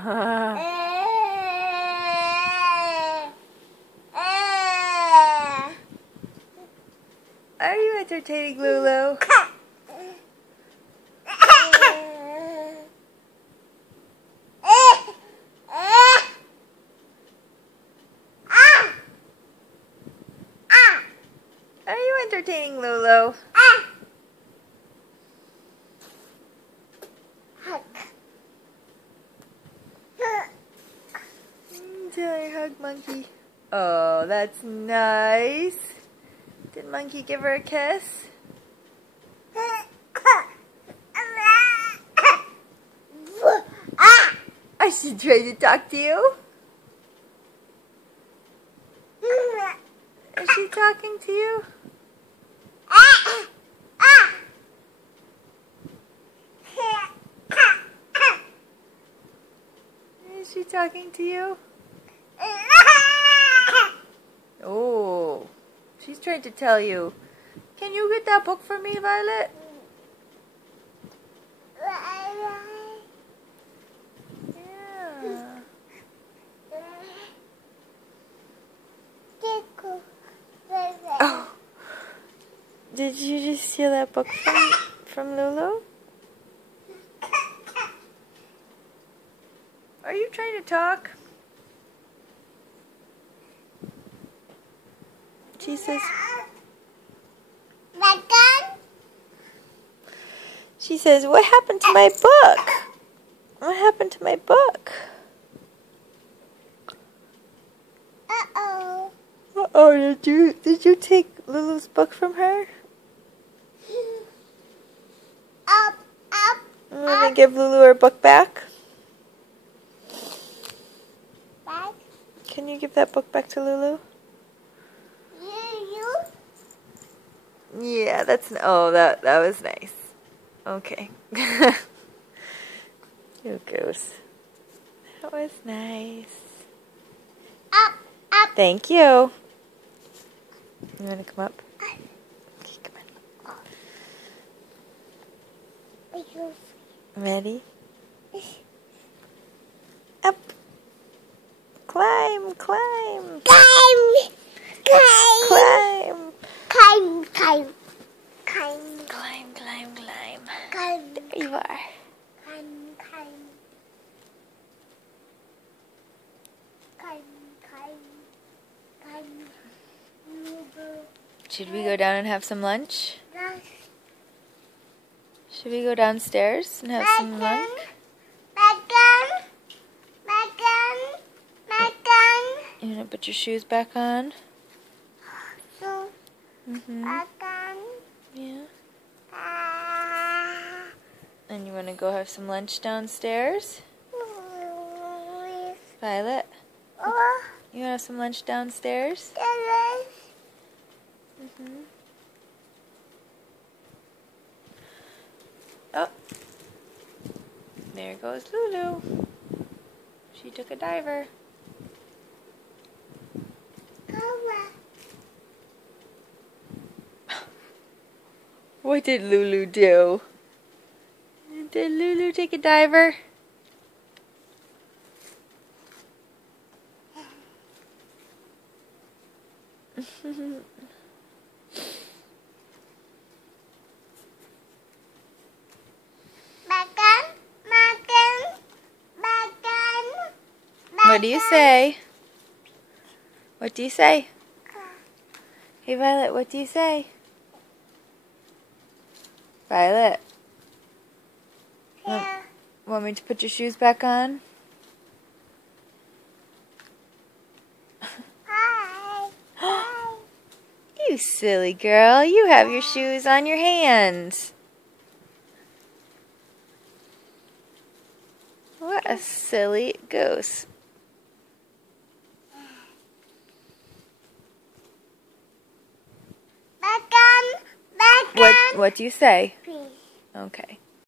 Are you entertaining Lulu? Are you entertaining Lulu? Tell her hug, Monkey. Oh, that's nice. Did Monkey give her a kiss? I should try to talk to you. Is she talking to you? Is she talking to you? Oh, she's trying to tell you. Can you get that book for me, Violet? Yeah. Oh, did you just steal that book from Lulu? Are you trying to talk? She says... She says, what happened to my book? What happened to my book? Uh-oh. Uh-oh, did you take Lulu's book from her? Up. I'm gonna give Lulu her book back. Back. Can you give that book back to Lulu? You. Yeah, that's... Oh, that was nice. Okay. Here goes. That was nice. Up. Thank you. You want to come up? Okay, come on. Ready? Up. Climb. Climb. There you are. Should we go down and have some lunch? Should we go downstairs and have some lunch? You want to put your shoes back on? Yeah. And you want to go have some lunch downstairs? Violet? You want to have some lunch downstairs? Oh. There goes Lulu. She took a diver. What did Lulu do? Did Lulu take a diver? What do you say? What do you say? Hey Violet, what do you say? Violet, want me to put your shoes back on? You silly girl, you have your shoes on your hands. What a silly goose. What do you say? Please. Okay.